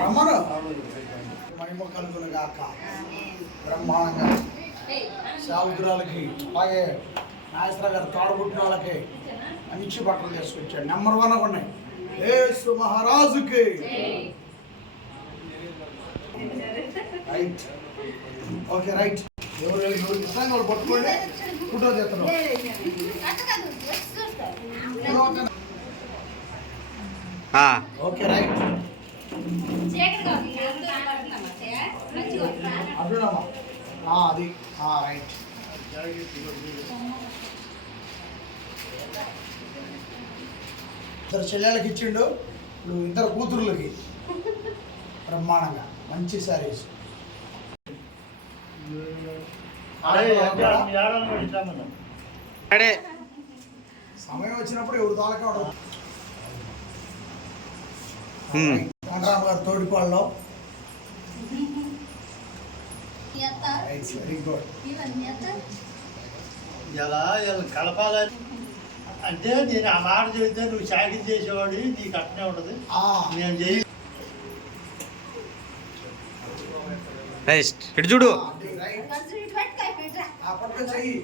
రమ్మను మహిమ కలుగునుగాక. బ్రహ్మాండంగా సావుకురాలకి అలాగే నాగేశ్వర గారు తోడబుట్టిన వాళ్ళకి మంచి బట్టలు తీసుకొచ్చాడు. నెంబర్ 1 ఉన్నాయి. యేసు మహారాజుకి రైట్. Okay right. ఎవరు నిజంగా వాళ్ళు పట్టుకోండి. ఫోటో చేస్తున్నాం. Okay right. అర్థమమ్మా. అది రైట్. ఇద్దరు చెల్లెళ్ళకి ఇచ్చిండు, ఇప్పుడు ఇద్దరు కూతురులకి బ్రహ్మాండంగా మంచి శారీస్. సమయం వచ్చినప్పుడు ఎవరు తాలక ఉండదు. వెంకటరామ గారు తోడిపాళ్ళలో వెరీ గుడ్. ఇలా కలపాలని అంటే నేను ఆ మాట చెబితే నువ్వు చాకిరి చేసేవాడు, నీకు అట్నే ఉంటుంది. నేను చేయ ఇటు చూడు. చెయ్యి